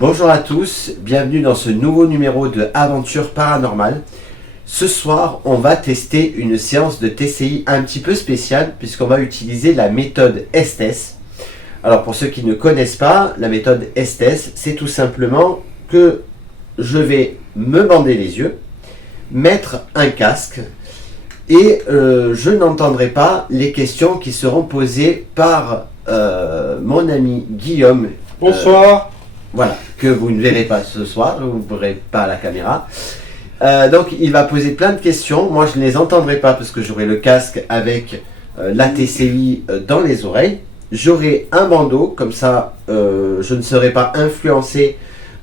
Bonjour à tous, bienvenue dans ce nouveau numéro de Aventure Paranormale. Ce soir, on va tester une séance de TCI un petit peu spéciale puisqu'on va utiliser la méthode Estes. Alors pour ceux qui ne connaissent pas, la méthode Estes, c'est tout simplement que je vais me bander les yeux, mettre un casque et je n'entendrai pas les questions qui seront posées par mon ami Guillaume. Bonsoir. Voilà, que vous ne verrez pas ce soir, vous ne verrez pas à la caméra. Donc il va poser plein de questions, moi je ne les entendrai pas parce que j'aurai le casque avec la TCI dans les oreilles. J'aurai un bandeau, comme ça je ne serai pas influencé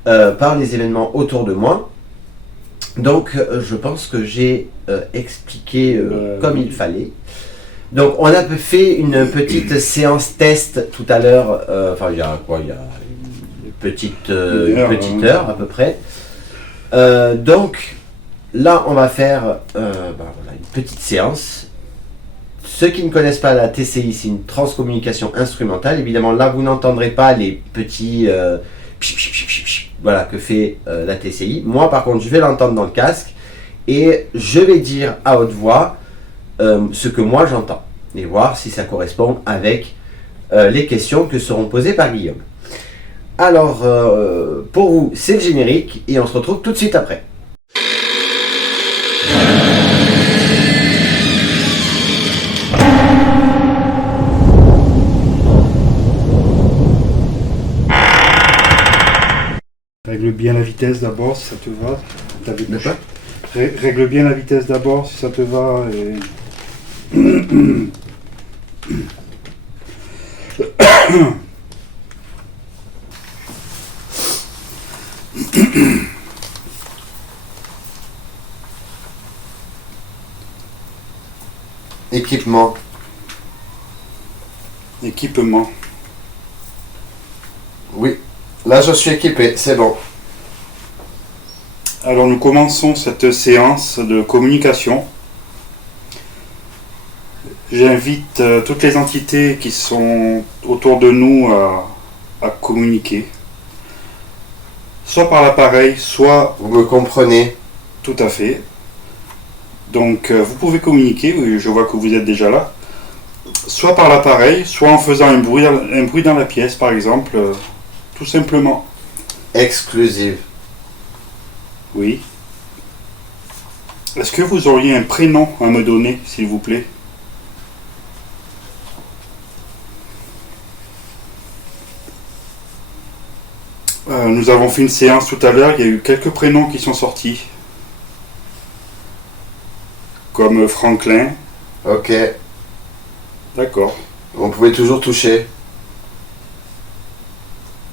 par les événements autour de moi. Donc je pense que j'ai expliqué comme il fallait. Donc on a fait une petite séance test tout à l'heure, il y a une petite heure à peu près. Donc là on va faire voilà, une petite séance. Ceux qui ne connaissent pas la TCI, c'est une transcommunication instrumentale. Évidemment là vous n'entendrez pas les petits voilà, que fait la TCI. Moi par contre je vais l'entendre dans le casque et je vais dire à haute voix ce que moi j'entends et voir si ça correspond avec les questions que seront posées par Guillaume. Alors pour vous c'est le générique et on se retrouve tout de suite après. Règle bien la vitesse d'abord si ça te va. De quoi ? Règle bien la vitesse d'abord si ça te va. Équipement. Équipement. Oui, là je suis équipé, c'est bon. Alors nous commençons cette séance de communication. J'invite toutes les entités qui sont autour de nous à communiquer. Soit par l'appareil, soit... Vous me comprenez ? Tout à fait. Donc vous pouvez communiquer, oui, je vois que vous êtes déjà là. Soit par l'appareil, soit en faisant un bruit dans la pièce par exemple, tout simplement. Exclusive. Oui. Est-ce que vous auriez un prénom à me donner, s'il vous plaît ? Nous avons fait une séance tout à l'heure, il y a eu quelques prénoms qui sont sortis. Comme Franklin. Ok. D'accord. Vous pouvez toujours toucher.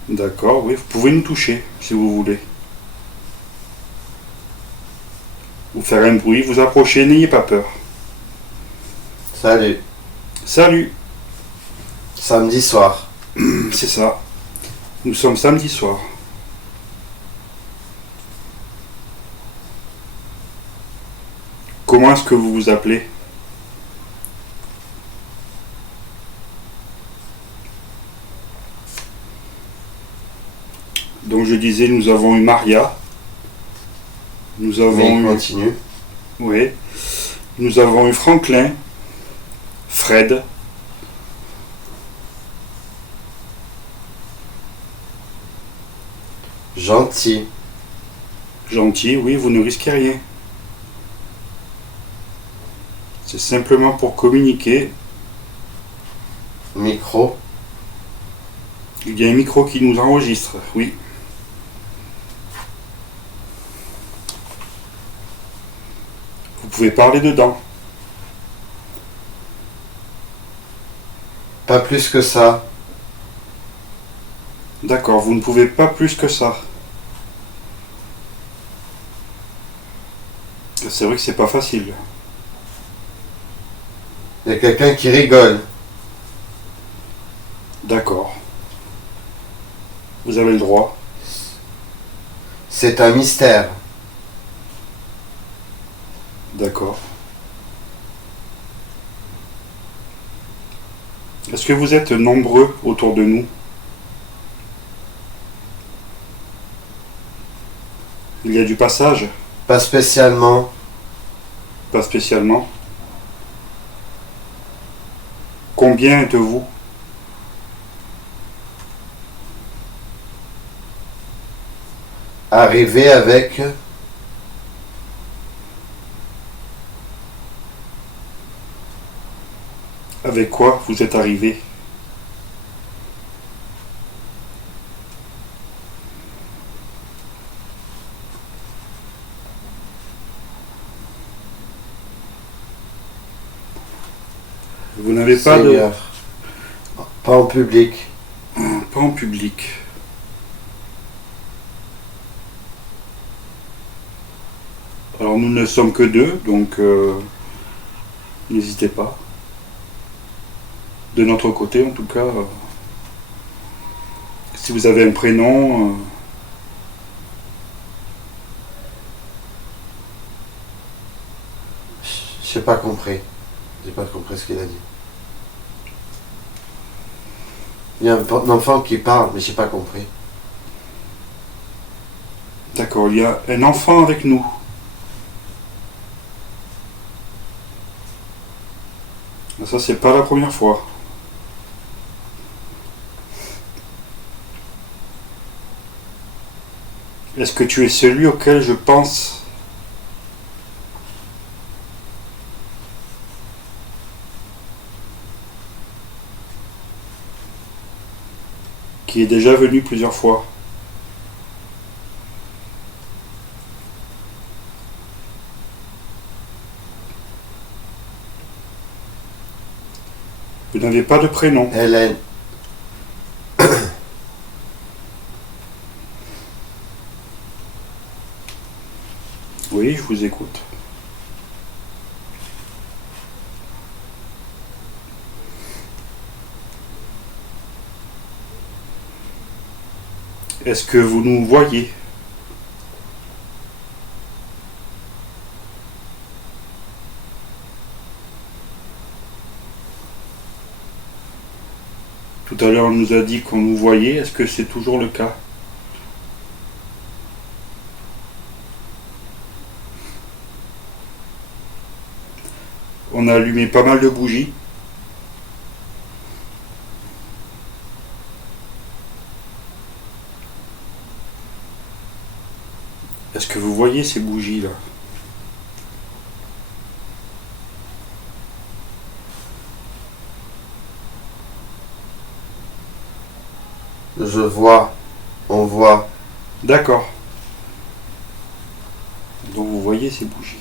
D'accord, oui, vous pouvez nous toucher, si vous voulez. Vous faire un bruit, vous approchez, n'ayez pas peur. Salut. Salut. Samedi soir. C'est ça. Nous sommes samedi soir. Comment est-ce que vous vous appelez ? Donc je disais, nous avons eu Maria. Nous avons eu... Continue. Oui. Nous avons eu Franklin. Fred. Gentil. Gentil, oui, vous ne risquez rien. C'est simplement pour communiquer. Micro. Il y a un micro qui nous enregistre, oui. Vous pouvez parler dedans. Pas plus que ça. D'accord, vous ne pouvez pas plus que ça. C'est vrai que c'est pas facile. Il y a quelqu'un qui rigole. D'accord. Vous avez le droit. C'est un mystère. D'accord. Est-ce que vous êtes nombreux autour de nous ? Il y a du passage? Pas spécialement. Pas spécialement. Combien êtes-vous? Arrivé avec. Avec quoi vous êtes arrivé? Vous n'avez pas de... Seigneur. Pas en public. Pas en public. Alors nous ne sommes que deux, donc n'hésitez pas. De notre côté, en tout cas, si vous avez un prénom, J'ai pas compris. J'ai pas compris ce qu'il a dit. Il y a un enfant qui parle, mais j'ai pas compris. d'accord, il y a un enfant avec nous. Ça, c'est pas la première fois. Est-ce que tu es celui auquel je pense? Qui est déjà venu plusieurs fois? Vous n'avez pas de prénom. Hélène. Oui, je vous écoute. Est-ce que vous nous voyez? Tout à l'heure, on nous a dit qu'on nous voyait. Est-ce que c'est toujours le cas? On a allumé pas mal de bougies. Est-ce que vous voyez ces bougies-là? Je vois. On voit. D'accord. Donc vous voyez ces bougies.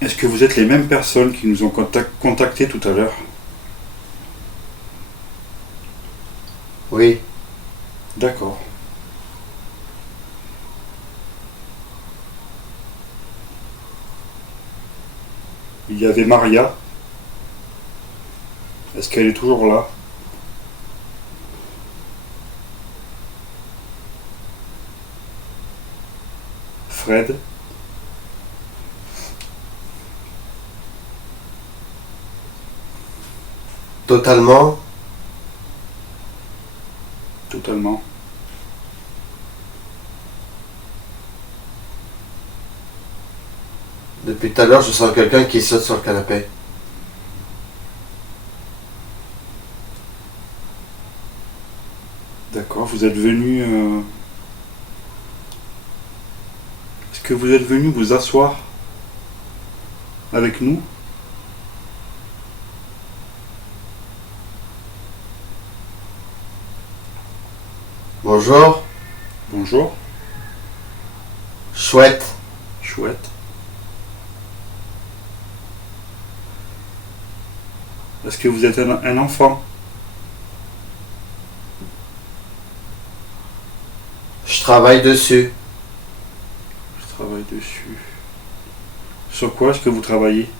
Est-ce que vous êtes les mêmes personnes qui nous ont contactés tout à l'heure? Oui. D'accord. Il y avait Maria. Est-ce qu'elle est toujours là? Fred? Totalement. Totalement. Depuis tout à l'heure, je sens quelqu'un qui saute sur le canapé. D'accord, vous êtes venu... Est-ce que vous êtes venu vous asseoir avec nous? Bonjour. Bonjour. Chouette. Chouette. Est-ce que vous êtes un enfant? Je travaille dessus. Je travaille dessus. Sur quoi est-ce que vous travaillez?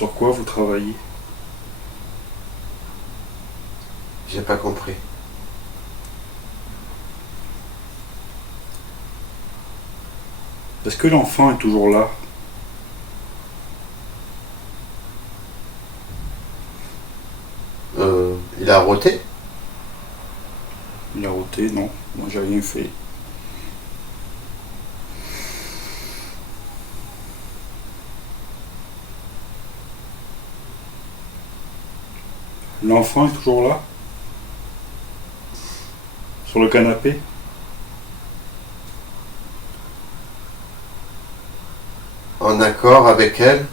Sur quoi vous travaillez? J'ai pas compris. Est-ce que l'enfant est toujours là? Il a roté? Il a roté? Non, moi j'ai rien fait. L'enfant est toujours là? Sur le canapé? En accord avec elle?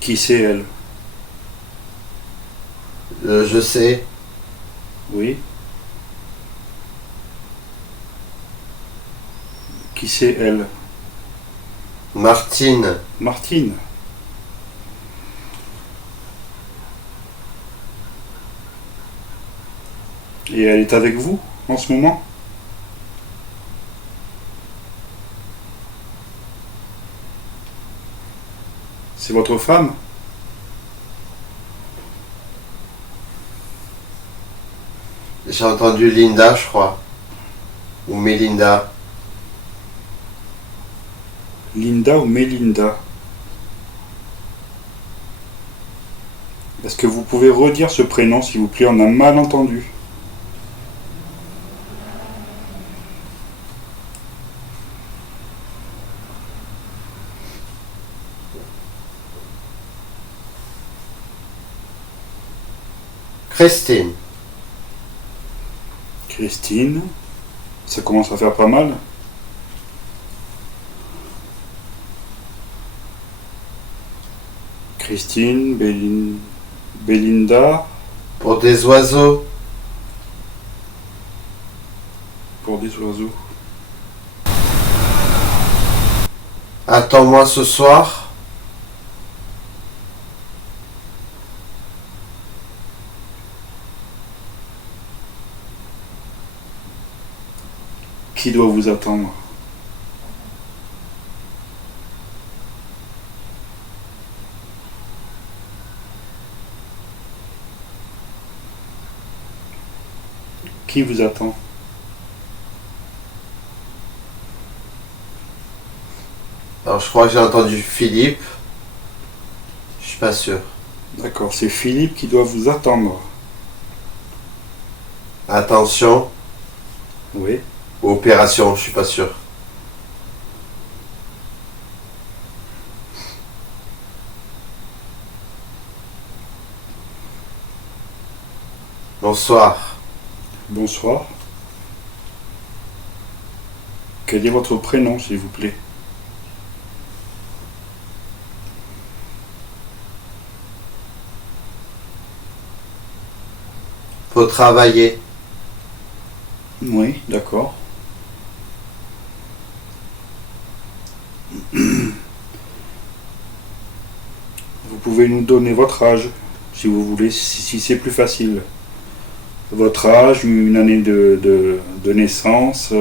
Qui c'est elle? Je sais. Oui. Qui c'est elle? Martine. Martine. Et elle est avec vous en ce moment? C'est votre femme? J'ai entendu Linda, je crois. Ou Mélinda. Linda ou Mélinda? Est-ce que vous pouvez redire ce prénom, s'il vous plaît? On a mal entendu. Christine. Christine. Ça commence à faire pas mal. Christine, Belinda, Pour des oiseaux. pour des oiseaux. Attends-moi ce soir. Qui doit vous attendre? Qui vous attend? Alors je crois que j'ai entendu Philippe. Je suis pas sûr. D'accord, c'est Philippe qui doit vous attendre. Attention. Oui. Opération, je suis pas sûr. Bonsoir. Bonsoir. Quel est votre prénom, s'il vous plaît? Faut travailler. Oui, d'accord. Vous pouvez nous donner votre âge, si vous voulez, si c'est plus facile. Votre âge, une année de naissance.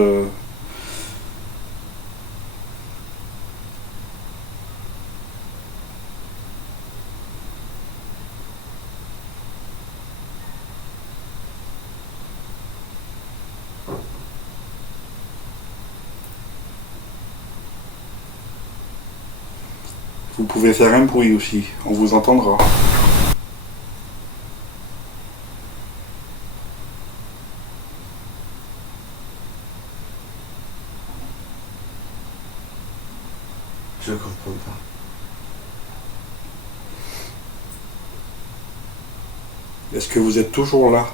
Vous pouvez faire un bruit aussi, on vous entendra. Je comprends pas. Est-ce que vous êtes toujours là?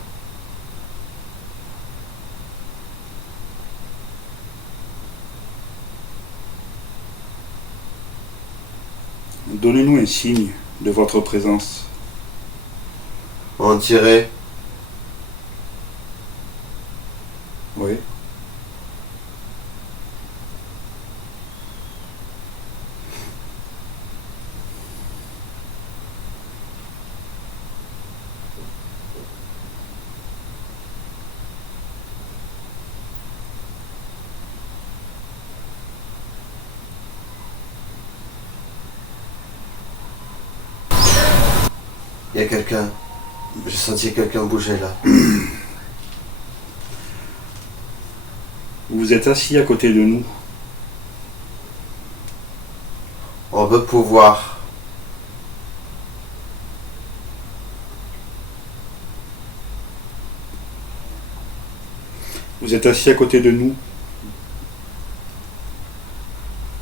Donnez-nous un signe de votre présence. On dirait. Oui. Il y a quelqu'un. J'ai senti quelqu'un bouger là. Vous êtes assis à côté de nous. On veut pouvoir. Vous êtes assis à côté de nous.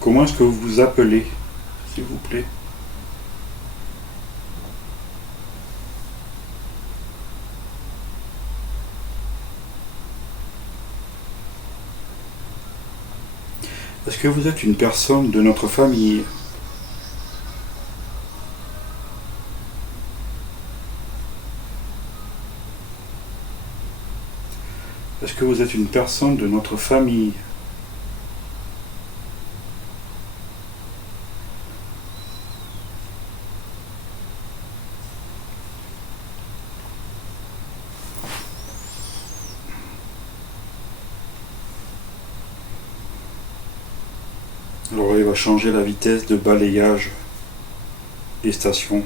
Comment est-ce que vous vous appelez, s'il vous plaît? Est-ce que vous êtes une personne de notre famille? Est-ce que vous êtes une personne de notre famille? Alors il va changer la vitesse de balayage des stations.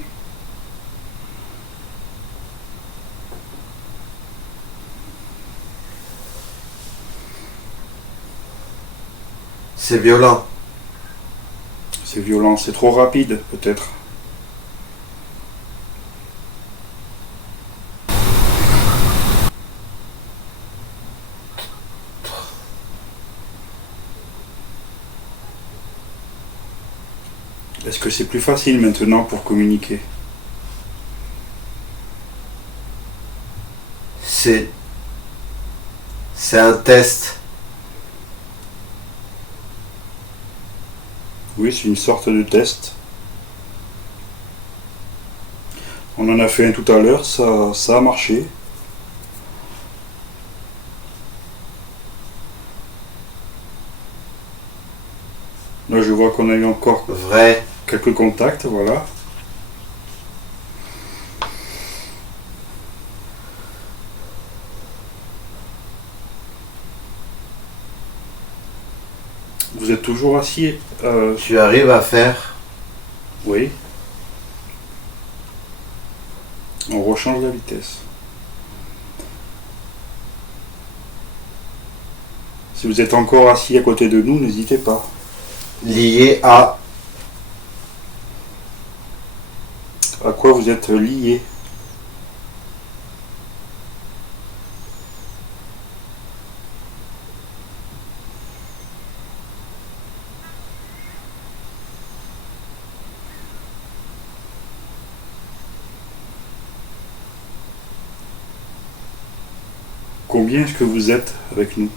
C'est violent. C'est violent, c'est trop rapide peut-être. Est-ce que c'est plus facile maintenant pour communiquer? C'est un test. Oui, c'est une sorte de test. On en a fait un tout à l'heure, ça a marché. Là, je vois qu'on a eu encore Vrai. quelques contacts, voilà. Vous êtes toujours assis? Tu arrives à faire. Oui. On rechange la vitesse. Si vous êtes encore assis à côté de nous, n'hésitez pas. Lié à. À quoi vous êtes lié? Combien est-ce que vous êtes avec nous?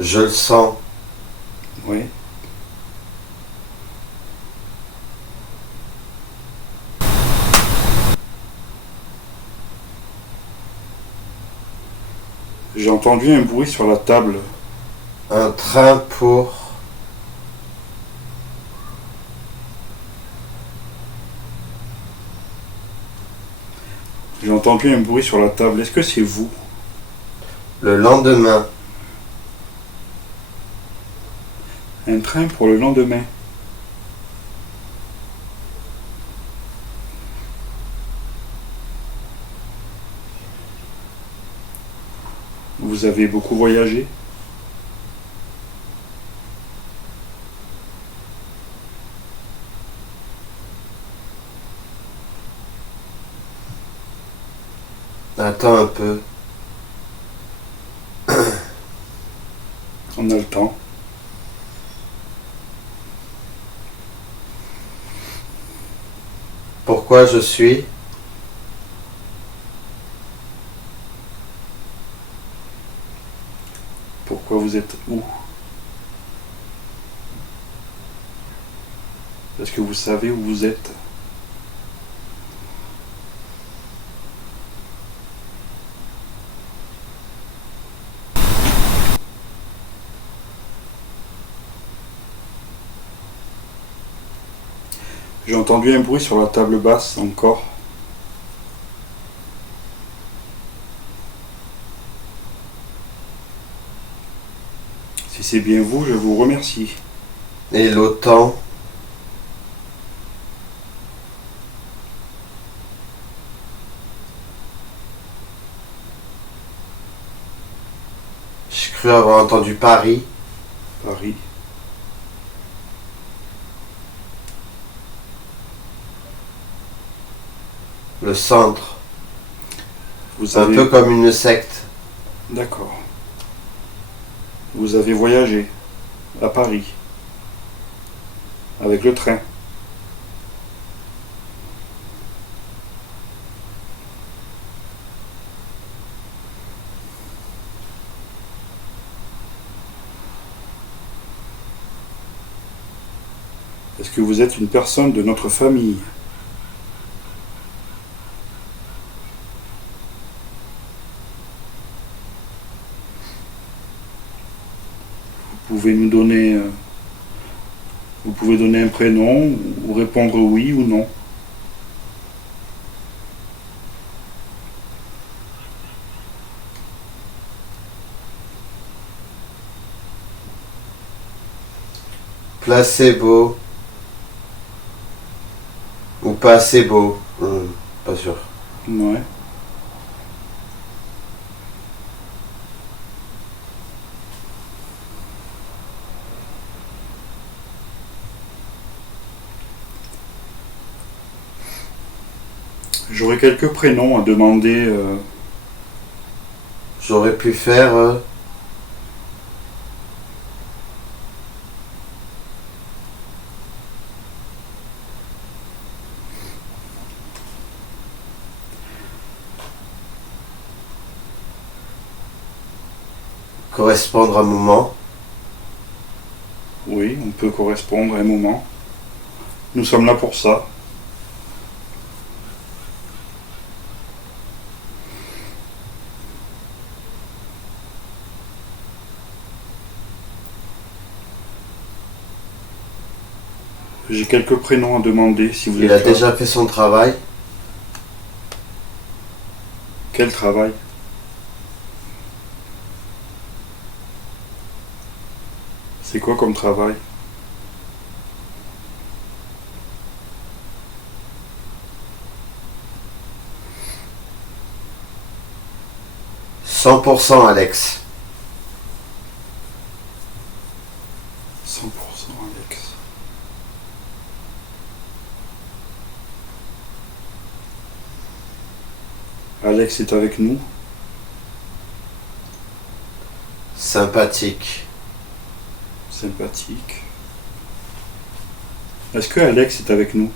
Je le sens. Oui. J'ai entendu un bruit sur la table. Un train pour. J'ai entendu un bruit sur la table. Est-ce que c'est vous? Le lendemain. Un train pour le lendemain. Vous avez beaucoup voyagé? Attends un peu. On a le temps. Pourquoi je suis. Pourquoi vous êtes où? Est-ce que vous savez où vous êtes? J'ai entendu un bruit sur la table basse encore. Si c'est bien vous, je vous remercie. Et l'OTAN. J'ai cru avoir entendu Paris. Paris. Le centre. Vous Un avez... peu comme une secte. D'accord. Vous avez voyagé à Paris avec le train. Est-ce que vous êtes une personne de notre famille? Vous pouvez donner un prénom ou répondre oui ou non. Placebo. Ou placebo. Pas sûr. Ouais. J'aurais quelques prénoms à demander. J'aurais pu faire... correspondre à un moment. Oui, on peut correspondre à un moment. Nous sommes là pour ça. J'ai quelques prénoms à demander si vous Il êtes a là. déjà fait son travail. Quel travail? C'est quoi comme travail? « 100% Alex. 100% Alex. Alex est avec nous. Sympathique. Sympathique. Est-ce que Alex est avec nous?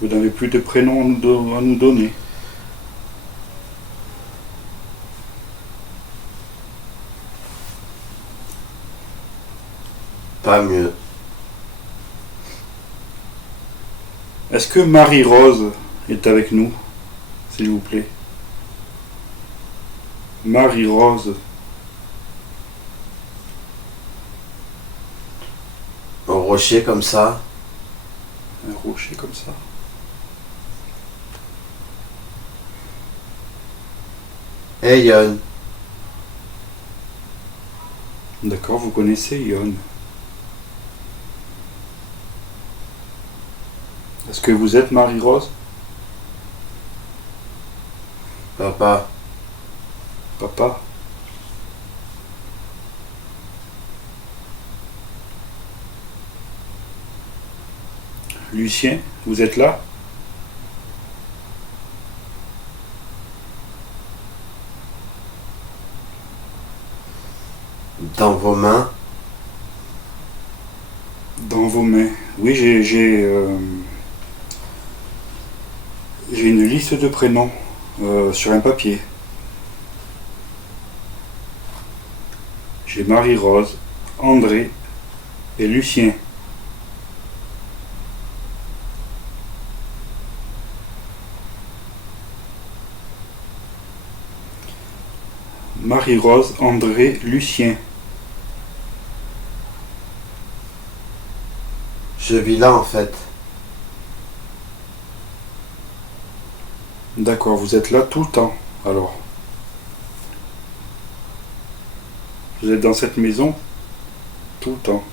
Vous n'avez plus de prénoms à nous donner. Pas mieux. Est-ce que Marie-Rose est avec nous, s'il vous plaît? Marie-Rose. Un rocher comme ça. Un rocher comme ça. Hey Yon. D'accord, vous connaissez Yon. Est-ce que vous êtes Marie-Rose? Papa. Papa? Lucien, vous êtes là? Dans vos mains. Dans vos mains. Oui, j'ai une liste de prénoms sur un papier. J'ai Marie-Rose, André, et Lucien. Marie-Rose, André, Lucien. Je vis là en fait. D'accord, vous êtes là tout le temps, alors. Vous êtes dans cette maison tout le temps.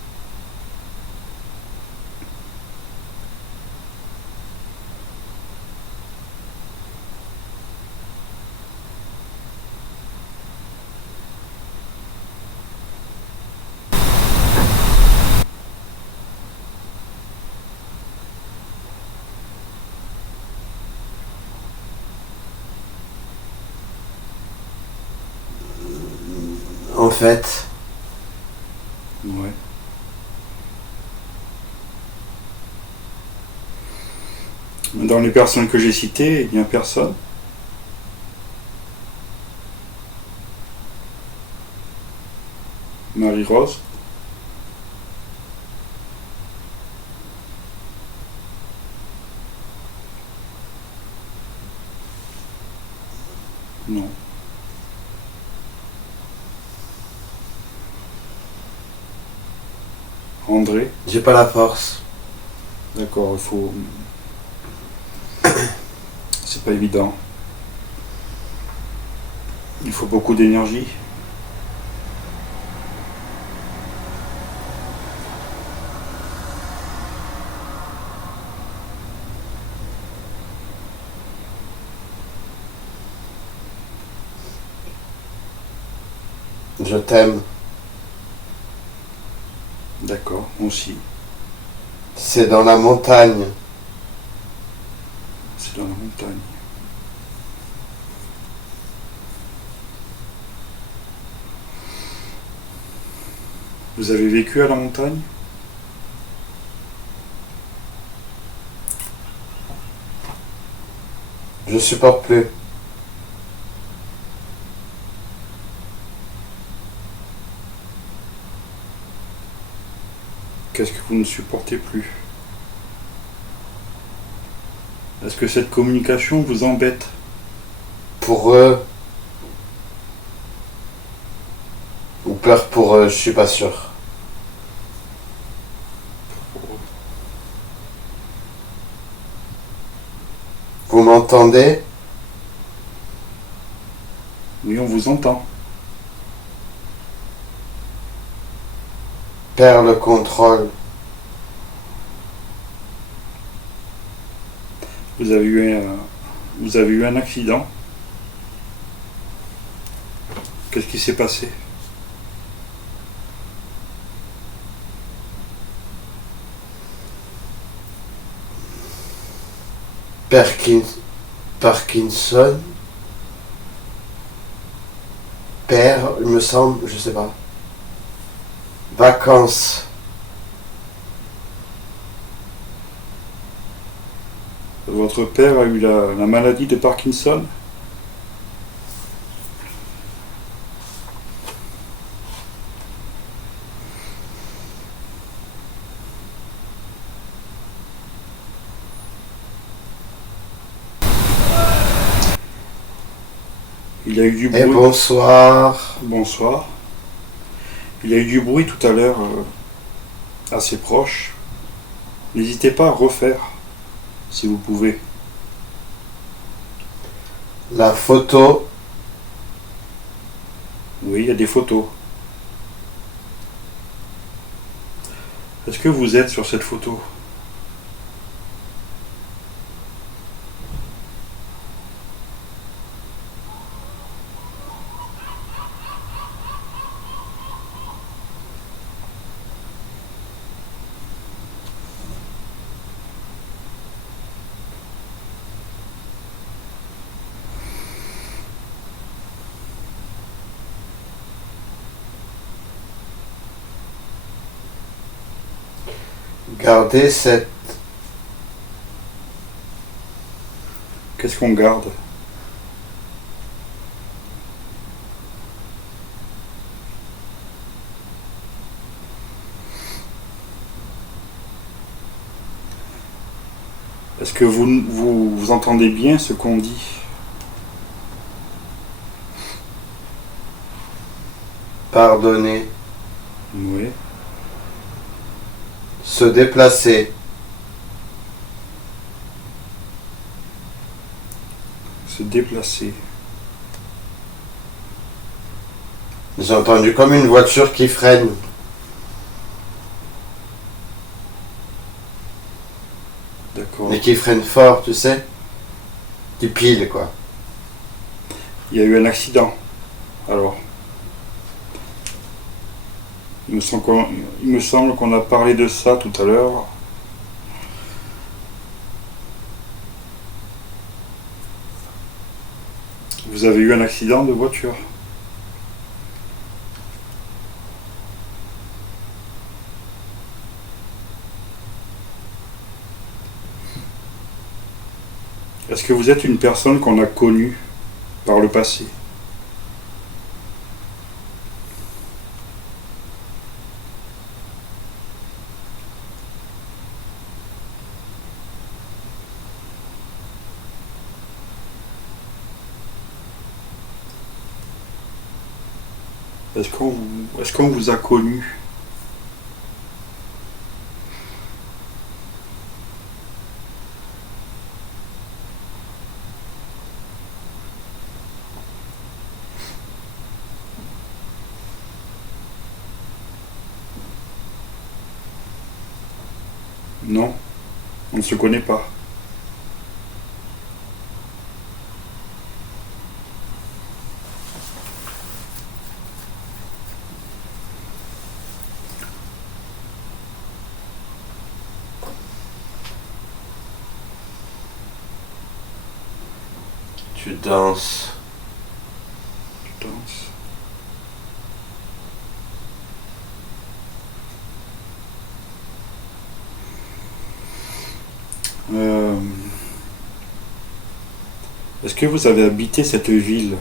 En fait, Ouais. Dans les personnes que j'ai citées, il n'y a personne. Marie-Rose. Non. André. j'ai pas la force. D'accord, il faut. C'est pas évident. Il faut beaucoup d'énergie. Je t'aime. D'accord, moi aussi. C'est dans la montagne. C'est dans la montagne. Vous avez vécu à la montagne? Je supporte plus. Qu'est-ce que vous ne supportez plus? Est-ce que cette communication vous embête? Pour eux. Ou peur pour eux, je suis pas sûr. Vous m'entendez? Oui, on vous entend. Perds le contrôle. Vous avez eu un accident? Qu'est-ce qui s'est passé? Parkinson. Père, il me semble, je sais pas. Vacances. Votre père a eu la maladie de Parkinson? Il y a eu du bruit. Et bonsoir. Bonsoir. Il y a eu du bruit tout à l'heure, assez proche. N'hésitez pas à refaire, si vous pouvez. La photo. Oui, il y a des photos. Est-ce que vous êtes sur cette photo? Gardez cette. Qu'est-ce qu'on garde? Est-ce que vous entendez bien ce qu'on dit? Pardonner. Oui. Se déplacer. Se déplacer. J'ai entendu comme une voiture qui freine. D'accord. Mais qui freine fort, tu sais. Qui pile, quoi. Il y a eu un accident. Alors. Il me semble qu'on a parlé de ça tout à l'heure. Vous avez eu un accident de voiture? Est-ce que vous êtes une personne qu'on a connue par le passé? Est-ce qu'on vous a connu? Non, on ne se connaît pas. Tu danses. Je danse. Est-ce que vous avez habité cette ville?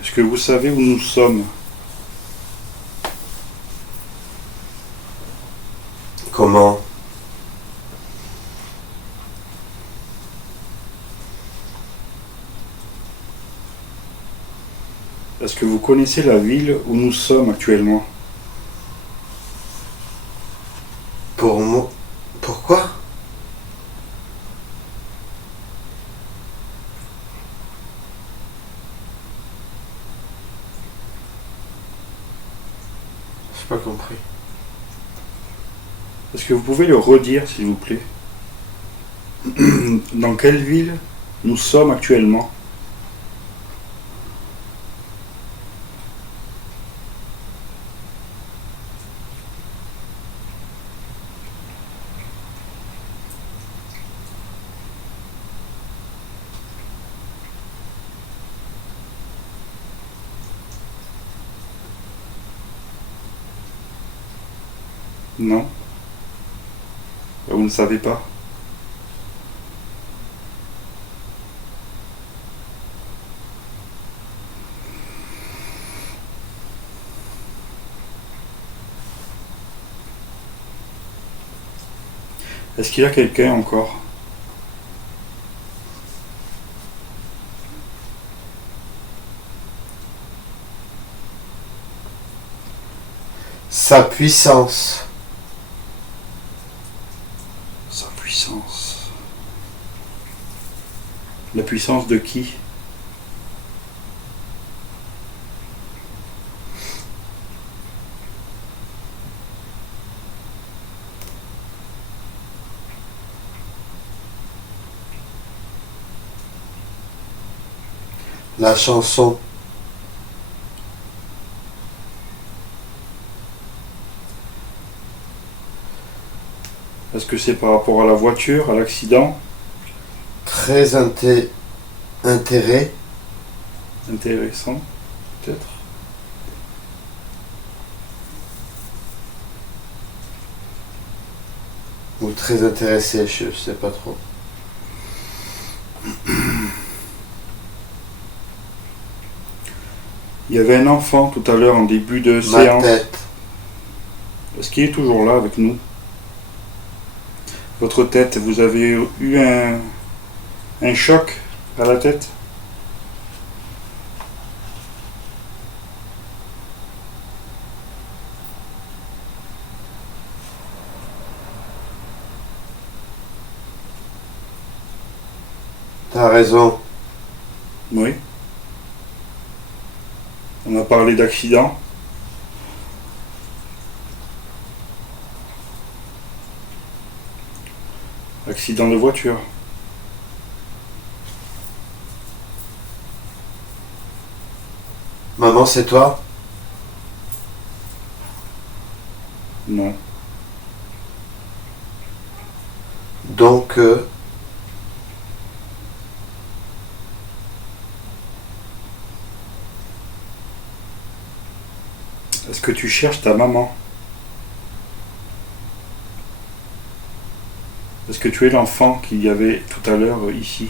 Est-ce que vous savez où nous sommes? Comment? Est-ce que vous connaissez la ville où nous sommes actuellement? Pour moi. Pourquoi? J'ai pas compris. Est-ce que vous pouvez le redire, s'il vous plaît? Dans quelle ville nous sommes actuellement? Non? Vous ne savez pas? Est-ce qu'il y a quelqu'un encore? Sa puissance. Sa puissance. La puissance de qui? La chanson. Est-ce que c'est par rapport à la voiture, à l'accident? Très intérêt. Intéressant, peut-être. Ou très intéressé, je sais pas trop. Il y avait un enfant tout à l'heure en début de Ma séance. tête. Est-ce qu'il est toujours là avec nous? Votre tête, vous avez eu un choc à la tête? T'as raison. Oui. On a parlé d'accident. Accident de voiture. Maman, c'est toi? Non. Donc, Est-ce que tu cherches ta maman? Est-ce que tu es l'enfant qu'il y avait tout à l'heure ici?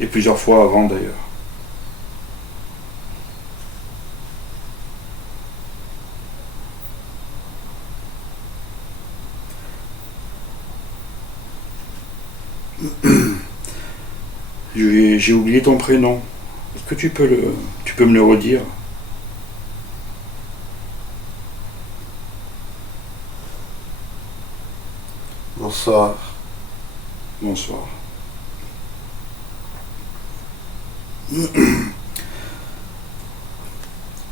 Et plusieurs fois avant d'ailleurs. J'ai oublié ton prénom. Est-ce que tu peux me le redire? bonsoir. Bonsoir.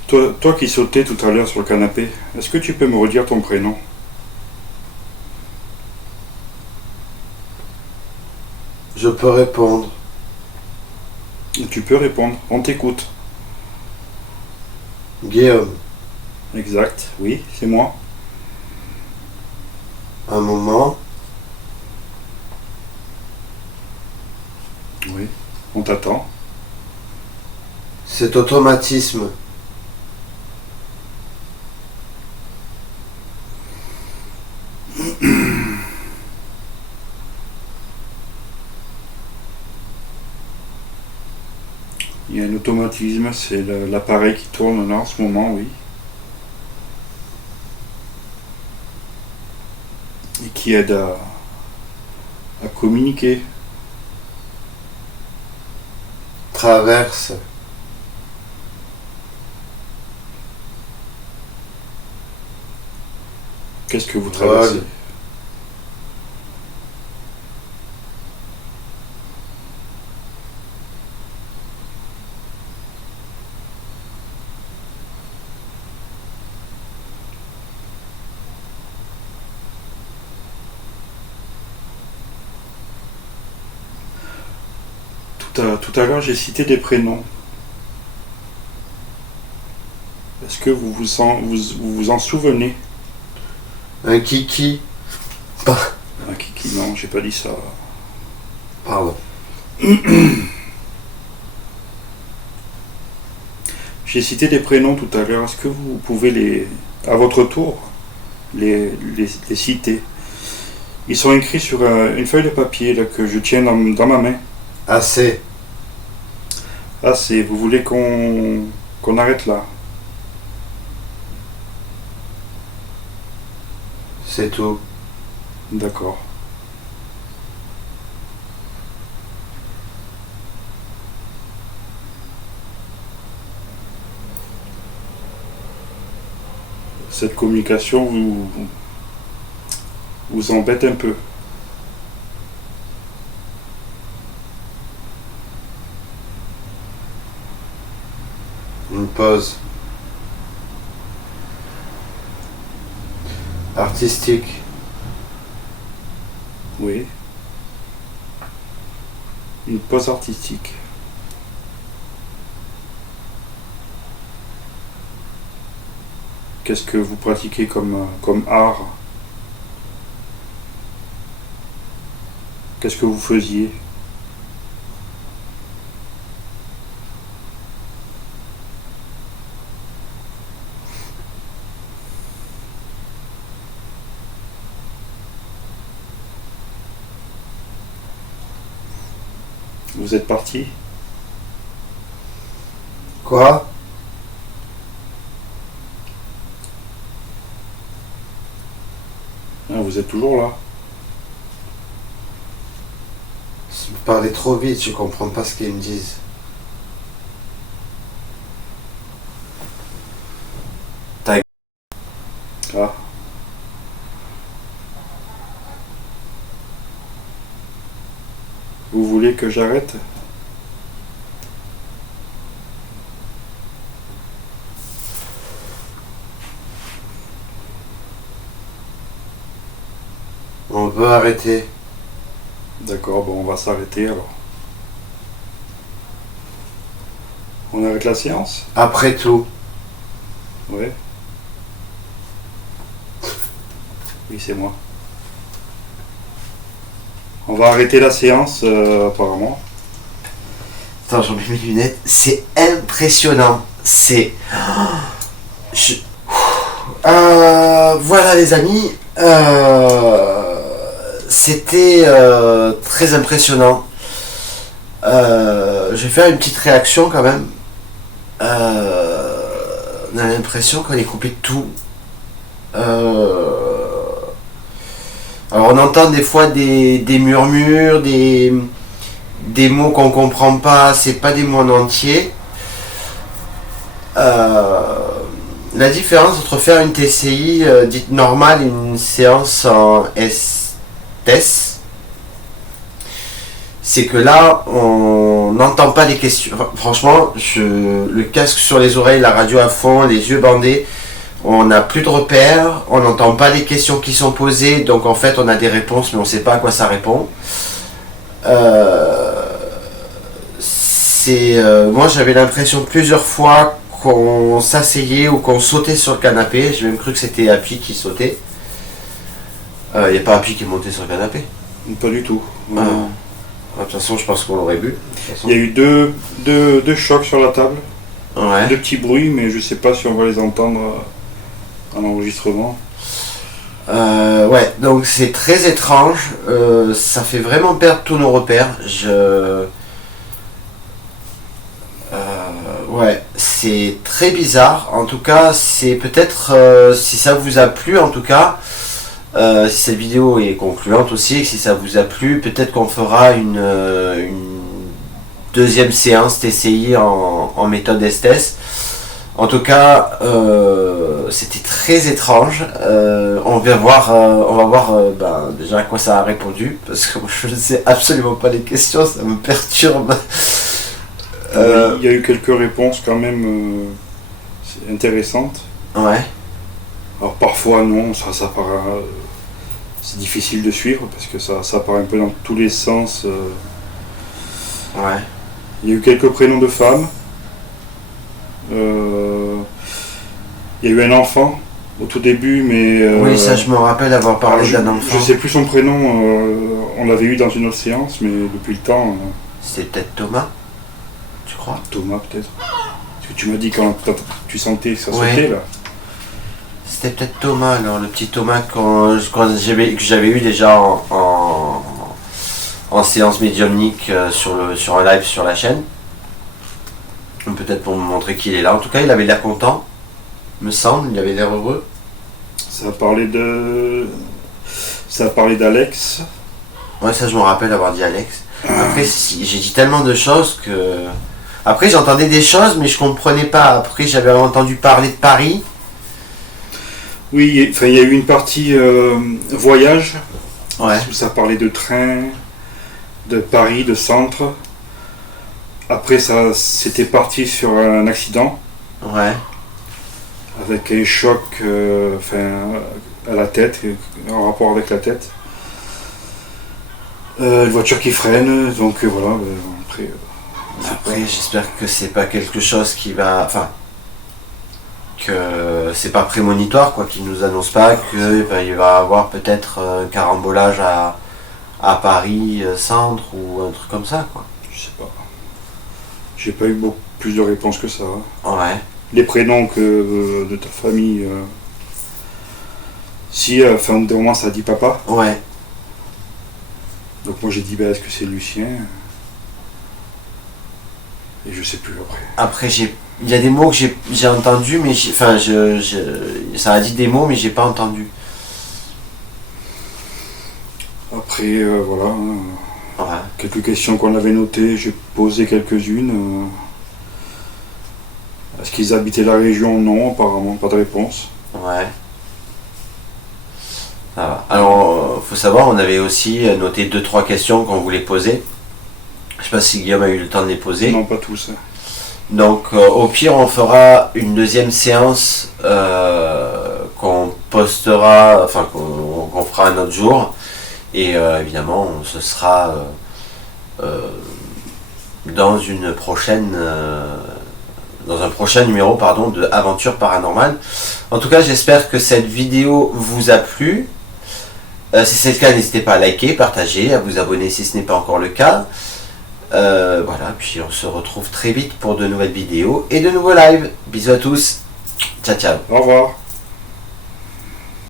Toi qui sautais tout à l'heure sur le canapé, est-ce que tu peux me redire ton prénom? Je peux répondre. Tu peux répondre, on t'écoute. Guillaume, Exact, oui, c'est moi. un moment. Oui, on t'attend. Cet automatisme. Il y a un automatisme, c'est l'appareil qui tourne là en ce moment, oui. Et qui aide à communiquer. Traverse. Qu'est-ce que vous traversez? Vol. Tout à l'heure, j'ai cité des prénoms. Est-ce que vous vous en souvenez? Un kiki. Ah, Kiki, non, j'ai pas dit ça. Pardon. J'ai cité des prénoms tout à l'heure. Est-ce que vous pouvez à votre tour, les citer? Ils sont écrits sur une feuille de papier là, que je tiens dans ma main. Assez. Ah, vous voulez qu'on arrête là? C'est tout. D'accord. Cette communication vous embête un peu. Une pause. Artistique. Oui. Une pause artistique. Qu'est-ce que vous pratiquez comme art? Qu'est-ce que vous faisiez? Vous êtes parti? Quoi? vous êtes toujours là. Vous parlez trop vite, je comprends pas ce qu'ils me disent. Ah. Vous voulez que j'arrête? On peut arrêter. D'accord, bon, on va s'arrêter alors. On arrête la séance? Après tout. Ouais. Oui, c'est moi. On va arrêter la séance, apparemment. Attends, j'en mets mes lunettes. C'est impressionnant. C'est... voilà les amis. C'était très impressionnant. Je vais faire une petite réaction quand même. On a l'impression qu'on est coupé de tout. Alors on entend des fois des murmures, des mots qu'on comprend pas, c'est pas des mots en entier. La différence entre faire une TCI dite normale et une séance en STES, c'est que là on n'entend pas les questions. Enfin, franchement, le casque sur les oreilles, la radio à fond, les yeux bandés, on n'a plus de repères, on n'entend pas les questions qui sont posées, donc en fait on a des réponses mais on ne sait pas à quoi ça répond. Moi j'avais l'impression plusieurs fois qu'on s'asseyait ou qu'on sautait sur le canapé. J'ai même cru que c'était Happy qui sautait. Il n'y a pas Happy qui est monté sur le canapé. Pas du tout. De toute façon, je pense qu'on l'aurait vu. Il y a eu deux chocs sur la table. Ouais. Deux petits bruits, mais je sais pas si on va les entendre en enregistrement. Ouais, donc c'est très étrange. Ça fait vraiment perdre tous nos repères. Ouais, c'est très bizarre. En tout cas, c'est peut-être, si ça vous a plu, en tout cas, si cette vidéo est concluante aussi, et si ça vous a plu, peut-être qu'on fera une deuxième séance TCI en méthode Estes. En tout cas, c'était très étrange. On va voir déjà à quoi ça a répondu, parce que je ne sais absolument pas les questions, ça me perturbe. Il y a eu quelques réponses quand même intéressantes. Ouais. Alors parfois non, ça paraît, c'est difficile de suivre parce que ça part un peu dans tous les sens. Ouais. Il y a eu quelques prénoms de femmes. Il y a eu un enfant au tout début, mais... oui, ça je me rappelle avoir parlé d'un enfant. Je sais plus son prénom, on l'avait eu dans une autre séance, mais depuis le temps... C'était peut-être Thomas, tu crois? Thomas peut-être. Parce que tu m'as dit quand tu sentais que ça Ouais. sautait là. C'était peut-être Thomas, alors le petit Thomas que j'avais eu déjà en séance médiumnique sur un live sur la chaîne. Peut-être pour me montrer qu'il est là. En tout cas, il avait l'air content, me semble, il avait l'air heureux. Ça a parlé d'Alex. Ouais, ça je me rappelle avoir dit Alex. Après, j'ai dit tellement de choses que... Après, j'entendais des choses, mais je comprenais pas. Après, j'avais entendu parler de Paris. Oui, enfin, il y a eu une partie voyage, Ouais. où ça parlait de train, de Paris, de centre. Après, ça c'était parti sur un accident, Ouais. avec un choc à la tête, en rapport avec la tête. Une voiture qui freine, donc voilà, Après, j'espère que c'est pas quelque chose qui va... Enfin... que c'est pas prémonitoire, quoi, qu'il nous annonce pas qu'il va y avoir peut-être un carambolage à Paris centre ou un truc comme ça, quoi. je sais pas. J'ai pas eu plus de réponses que ça. Ouais. Les prénoms de ta famille... Si, enfin, au moment ça a dit papa. Ouais. Donc moi j'ai dit, est-ce que c'est Lucien? Et je sais plus après. Après, il y a des mots que j'ai entendus, mais ça a dit des mots, mais j'ai pas entendu. Après, voilà, hein, Ouais. quelques questions qu'on avait notées, j'ai posé quelques-unes. Est-ce qu'ils habitaient la région? Non, apparemment, pas de réponse. Ouais. Ça va. Alors, faut savoir, on avait aussi noté 2-3 questions qu'on voulait poser. Je sais pas si Guillaume a eu le temps de les poser. Non, pas tous. Donc, au pire, on fera une deuxième séance qu'on postera, enfin, qu'on fera un autre jour. Et évidemment, ce sera dans une prochaine. Dans un prochain numéro pardon, de Aventure Paranormale. En tout cas, j'espère que cette vidéo vous a plu. Si c'est le cas, n'hésitez pas à liker, partager, à vous abonner si ce n'est pas encore le cas. Voilà, puis on se retrouve très vite pour de nouvelles vidéos et de nouveaux lives. Bisous à tous. Ciao, ciao. Au revoir.